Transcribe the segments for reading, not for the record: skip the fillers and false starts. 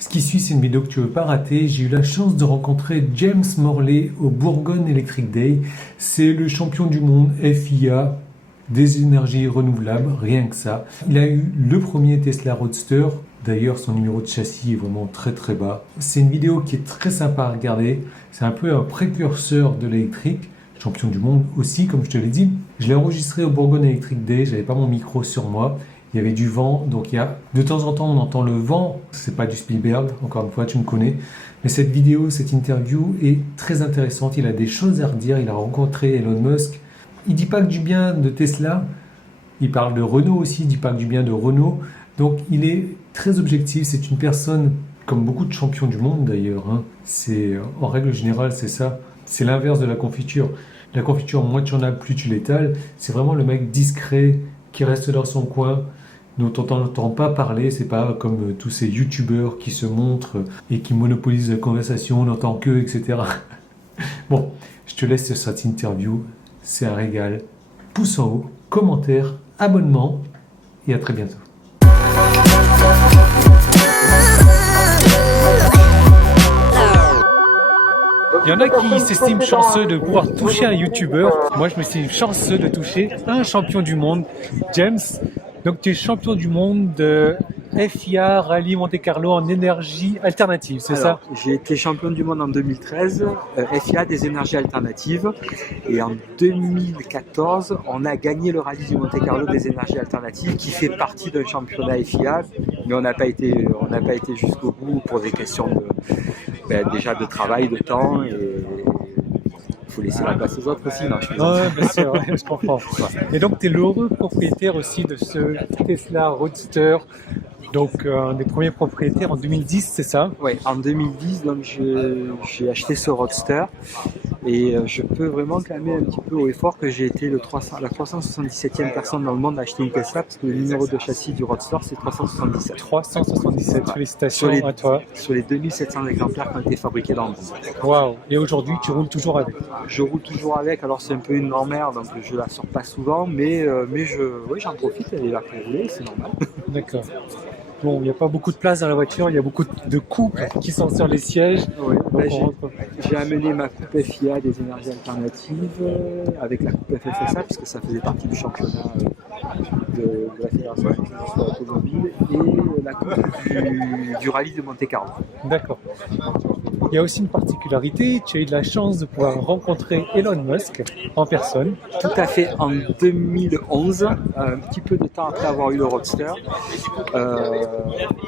Ce qui suit, c'est une vidéo que tu ne veux pas rater. J'ai eu la chance de rencontrer James Morley au Bourgogne Electric Day. C'est le champion du monde FIA des énergies renouvelables, rien que ça. Il a eu le premier Tesla Roadster. D'ailleurs, son numéro de châssis est vraiment très très bas. C'est une vidéo qui est très sympa à regarder. C'est un peu un précurseur de l'électrique. Champion du monde aussi, comme je te l'ai dit. Je l'ai enregistré au Bourgogne Electric Day. J'avais pas mon micro sur moi. Il y avait du vent, donc de temps en temps on entend le vent. C'est pas du Spielberg, encore une fois, tu me connais. Mais cette vidéo, cette interview est très intéressante. Il a des choses à redire. Il a rencontré Elon Musk. Il dit pas que du bien de Tesla. Il parle de Renault aussi. Il dit pas que du bien de Renault. Donc il est très objectif. C'est une personne comme beaucoup de champions du monde d'ailleurs. C'est en règle générale, c'est ça. C'est l'inverse de la confiture. La confiture, moins tu en as, plus tu l'étales. C'est vraiment le mec discret qui reste dans son coin, dont on n'entend pas parler. C'est pas comme tous ces youtubeurs qui se montrent et qui monopolisent la conversation, on n'entend que, etc. Bon, je te laisse sur cette interview. C'est un régal. Pouce en haut, commentaire, abonnement et à très bientôt. Il y en a qui s'estiment chanceux de pouvoir toucher un youtubeur. Moi, je me suis chanceux de toucher un champion du monde, James. Donc, tu es champion du monde de FIA Rallye Monte Carlo en énergie alternative, c'est ça? J'ai été champion du monde en 2013, FIA des énergies alternatives. Et en 2014, on a gagné le rallye du Monte Carlo des énergies alternatives qui fait partie d'un championnat FIA. Mais on n'a pas été jusqu'au bout pour des questions déjà de travail, de temps. Et il faut laisser la place aux autres aussi. Non, bien sûr, je comprends. Et donc, tu es l'heureux propriétaire aussi de ce Tesla Roadster. Donc, un des premiers propriétaires en 2010, c'est ça? Oui, en 2010, donc j'ai acheté ce Roadster et je peux vraiment clamer un petit peu haut et fort que j'ai été la 377e personne dans le monde à acheter une Tesla parce que le numéro de châssis du Roadster c'est 377. 377, ouais. Félicitations à toi. Sur les 2700 exemplaires qui ont été fabriqués dans le monde. Waouh! Et aujourd'hui, tu roules toujours avec? Je roule toujours avec, alors c'est un peu une grand-mère donc je la sors pas souvent, mais j'en profite, elle est là pour rouler, c'est normal. D'accord. Bon, il n'y a pas beaucoup de place dans la voiture, il y a beaucoup de coupes qui sont sur les sièges. Oui, j'ai amené ma coupe FIA des énergies alternatives avec la coupe FFSA puisque ça faisait partie du championnat de la Fédération automobile et la coupe du rallye de Monte Carlo. D'accord. Il y a aussi une particularité, tu as eu de la chance de pouvoir rencontrer Elon Musk en personne. Tout à fait, en 2011, un petit peu de temps après avoir eu le Roadster.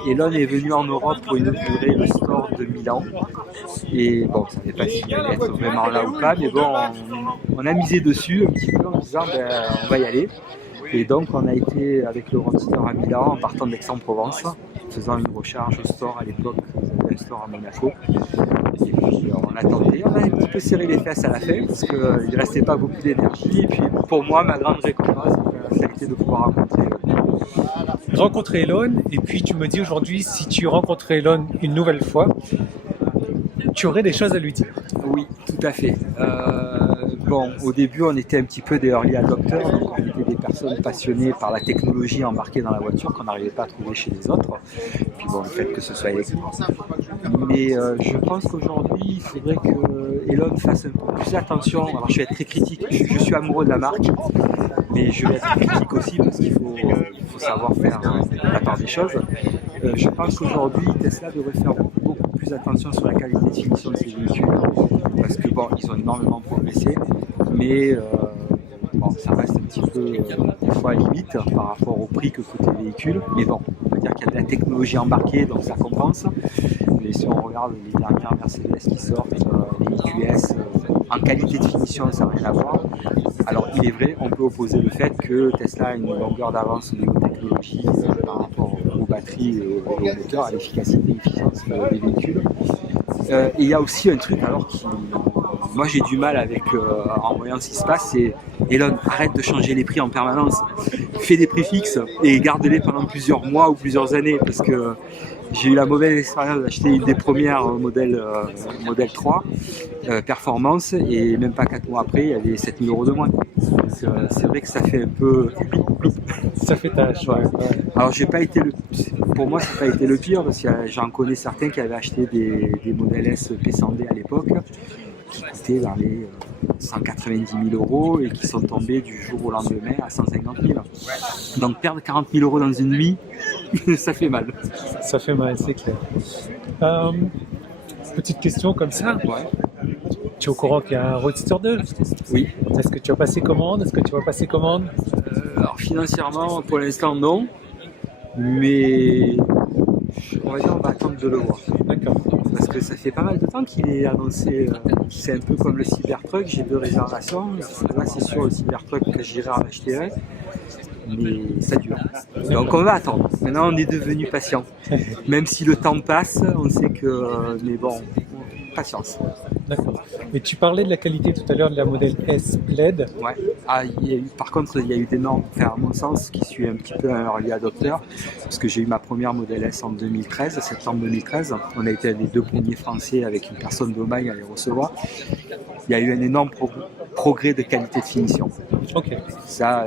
Elon est venu en Europe pour inaugurer le store de Milan. Et bon, ça n'est pas si il allait être vraiment là ou pas, mais bon, on a misé dessus un petit peu en disant on va y aller. Et donc on a été avec le Roadster à Milan en partant d'Aix-en-Provence, faisant une recharge au store à l'époque, on avait un store à Monaco. Et puis on attendait, on a un petit peu serré les fesses à la fin parce qu'il ne restait pas beaucoup d'énergie. Et puis pour moi, ma grande récompense, ça a été de pouvoir rencontrer Elon. Et puis tu me dis aujourd'hui, si tu rencontrais Elon une nouvelle fois, tu aurais des choses à lui dire. Oui, tout à fait. Bon, au début, on était un petit peu des early adopters, donc on était des personnes passionnées par la technologie embarquée dans la voiture qu'on n'arrivait pas à trouver chez les autres. Puis bon, le fait que ce soit électrique. Mais je pense qu'aujourd'hui, il faudrait que Elon fasse un peu plus attention. Alors, je vais être très critique. Je suis amoureux de la marque, mais je vais être critique aussi parce qu'il faut savoir faire la part des choses. Je pense qu'aujourd'hui, Tesla devrait faire beaucoup plus attention sur la qualité de finition de ses véhicules parce que bon, ils ont énormément progressé, mais bon, ça reste un petit peu des fois limite par rapport au prix que coûtent les véhicules. Mais bon, on va dire qu'il y a de la technologie embarquée, donc ça compense. Mais si on regarde les dernières Mercedes qui sortent, les EQS, en qualité de finition, ça n'a rien à voir. Alors il est vrai, on peut opposer le fait que Tesla a une longueur d'avance au niveau technologie par rapport aux batteries et au moteur, à l'efficacité et l'efficience des véhicules. Et il y a aussi un truc alors qui, moi j'ai du mal avec en voyant ce qui se passe, c'est Elon, arrête de changer les prix en permanence, fais des prix fixes et garde-les pendant plusieurs mois ou plusieurs années parce que J'ai eu la mauvaise expérience d'acheter une des premières modèle 3 performance et même pas 4 mois après, il y avait 7 000 € de moins. Donc, c'est vrai que ça fait un peu... Ça fait tâche. Ouais. Alors pour moi, ça n'a pas été le pire parce que j'en connais certains qui avaient acheté des modèles S P100D à l'époque qui coûtaient dans les 190 000 € et qui sont tombés du jour au lendemain à 150 000. Donc perdre 40 000 € dans une nuit, ça fait mal. Ça fait mal, c'est clair. Petite question comme ça. Ouais. Tu es au courant qu'il y a un Roadster 2? Oui. Est-ce que tu as passé commande? Est-ce que tu vas passer commande? Alors financièrement, pour l'instant, non. Mais on va dire on va attendre de le voir. D'accord. Parce que ça fait pas mal de temps qu'il est annoncé. C'est un peu comme le Cybertruck, j'ai 2 réservations. Là, c'est sûr, le Cybertruck que j'irai en acheter un. Mais ça dure. Donc on va attendre. Maintenant, on est devenu patient. Même si le temps passe, on sait que... mais bon, patience. D'accord. Et tu parlais de la qualité tout à l'heure de la modèle S Plaid. Ouais. Ah, par contre, il y a eu des normes, enfin, à mon sens, qui suis un petit peu un early adopter, parce que j'ai eu ma première modèle S en 2013, septembre 2013. On a été les 2 premiers Français avec une personne d'Omagne à les recevoir. Il y a eu un énorme progrès de qualité de finition. Ok. Ça,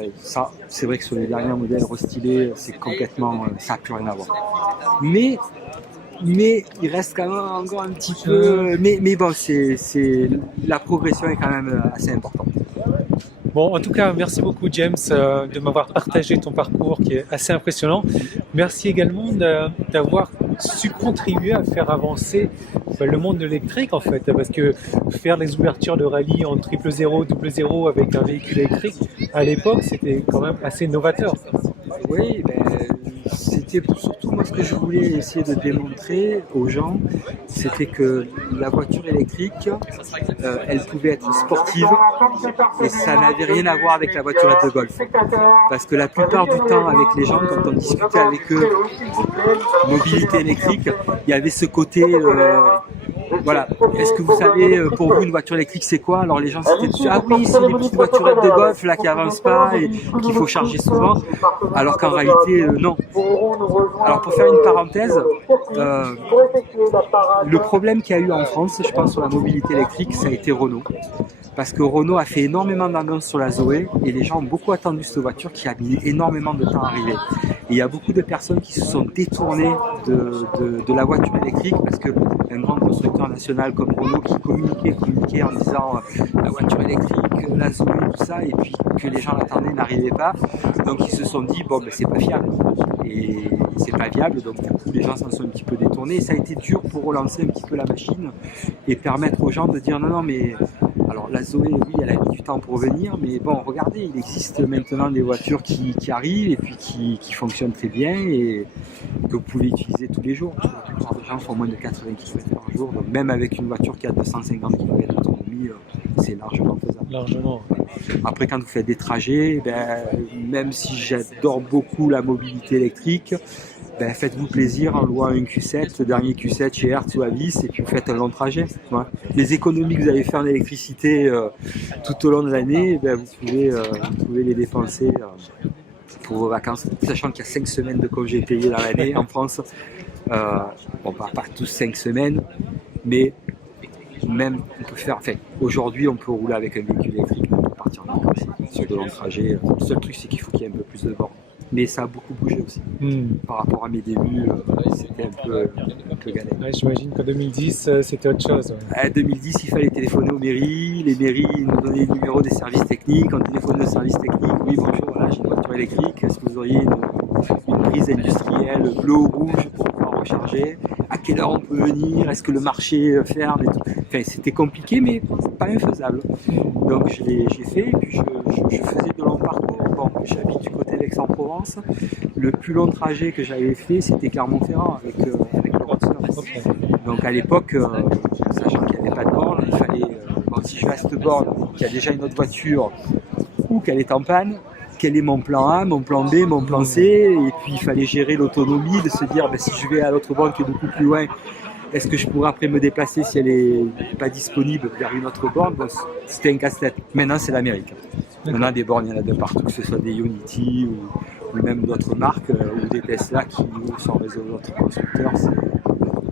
c'est vrai que sur les derniers modèles restylés, c'est complètement, ça n'a plus rien à voir. Mais il reste quand même encore un petit peu. Mais bon, la progression est quand même assez importante. Bon, en tout cas, merci beaucoup James de m'avoir partagé ton parcours qui est assez impressionnant. Merci également d'avoir su contribuer à faire avancer le monde de l'électrique en fait, parce que faire les ouvertures de rallye en 000, 000 avec un véhicule électrique, à l'époque, c'était quand même assez novateur. Oui, c'était surtout moi ce que je voulais essayer de démontrer aux gens, c'était que la voiture électrique, elle pouvait être sportive et ça n'avait rien à voir avec la voiturette de golf. Parce que la plupart du temps avec les gens, quand on discutait avec eux, mobilité électrique, il y avait ce côté... voilà. Est-ce que vous savez, pour vous, une voiture électrique, c'est quoi? Alors les gens s'étaient dessus, ah oui, c'est les petites voiturettes de golf là qui avancent pas et qu'il faut charger souvent. Alors qu'en réalité, non. Alors pour faire une parenthèse, le problème qu'il y a eu en France, je pense, sur la mobilité électrique, ça a été Renault. Parce que Renault a fait énormément d'annonces sur la Zoé et les gens ont beaucoup attendu cette voiture qui a mis énormément de temps à arriver. Et il y a beaucoup de personnes qui se sont détournées de la voiture électrique parce que un grand constructeur national comme Renault qui communiquait en disant la voiture électrique, la Zoé, tout ça, et puis que les gens l'attendaient n'arrivaient pas. Donc ils se sont dit, bon, ben c'est pas fiable. Et c'est pas viable, donc du coup les gens s'en sont un petit peu détournés. Et ça a été dur pour relancer un petit peu la machine et permettre aux gens de dire non, mais alors la Zoé, oui, elle a mis du temps pour venir, mais bon, regardez, il existe maintenant des voitures qui arrivent et puis qui fonctionnent très bien et que vous pouvez utiliser tous les jours. La plupart des gens font moins de 80 km par jour, donc même avec une voiture qui a 250 km d'autonomie, c'est largement faisable. Largement. Après, quand vous faites des trajets, même si j'adore beaucoup la mobilité électrique, faites-vous plaisir en louant une Q7, le dernier Q7 chez Hertz ou Avis, et puis vous faites un long trajet. Ouais. Les économies que vous allez faire en électricité tout au long de l'année, vous pouvez les dépenser pour vos vacances, sachant qu'il y a 5 semaines de congés payés dans l'année en France. Bon, pas tous 5 semaines, mais même on peut faire. Enfin, aujourd'hui, on peut rouler avec un véhicule électrique, on peut partir en vacances sur de longs trajets. Le seul truc, c'est qu'il faut qu'il y ait un peu plus de bornes. Mais ça a beaucoup bougé aussi. Par rapport à mes débuts, c'était un peu galère. Ouais, j'imagine qu'en 2010, c'était autre chose. En 2010, il fallait téléphoner aux mairies. Les mairies nous donnaient le numéro des services techniques. On téléphonait aux services techniques. Oui, bonjour, voilà, j'ai une voiture électrique. Est-ce que vous auriez une prise industrielle bleu ou rouge pour pouvoir recharger? À quelle heure on peut venir? Est-ce que le marché ferme et tout? Enfin, c'était compliqué, mais pas infaisable. Donc j'ai fait, et puis je faisais de longs parcours. Bon, j'habite du côté d'Aix-en-Provence. Le plus long trajet que j'avais fait, c'était Clermont-Ferrand avec le Roadster. Okay. Donc à l'époque, sachant qu'il n'y avait pas de borne, il fallait, si je vais à cette borne, qu'il y a déjà une autre voiture ou qu'elle est en panne, quel est mon plan A, mon plan B, mon plan C, et puis il fallait gérer l'autonomie, de se dire si je vais à l'autre borne qui est beaucoup plus loin, est-ce que je pourrais après me déplacer si elle n'est pas disponible vers une autre borne? Bon, c'était un casse-tête. Maintenant, c'est l'Amérique. Maintenant, des bornes, il y en a de partout, que ce soit des Unity ou même d'autres marques ou des Tesla qui sont le réseau d'autres constructeurs,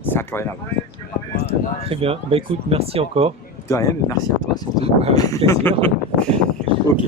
ça n'a plus rien à voir. Très bien. Bah écoute, merci encore. De rien, mais merci à toi surtout. Avec plaisir. Ok.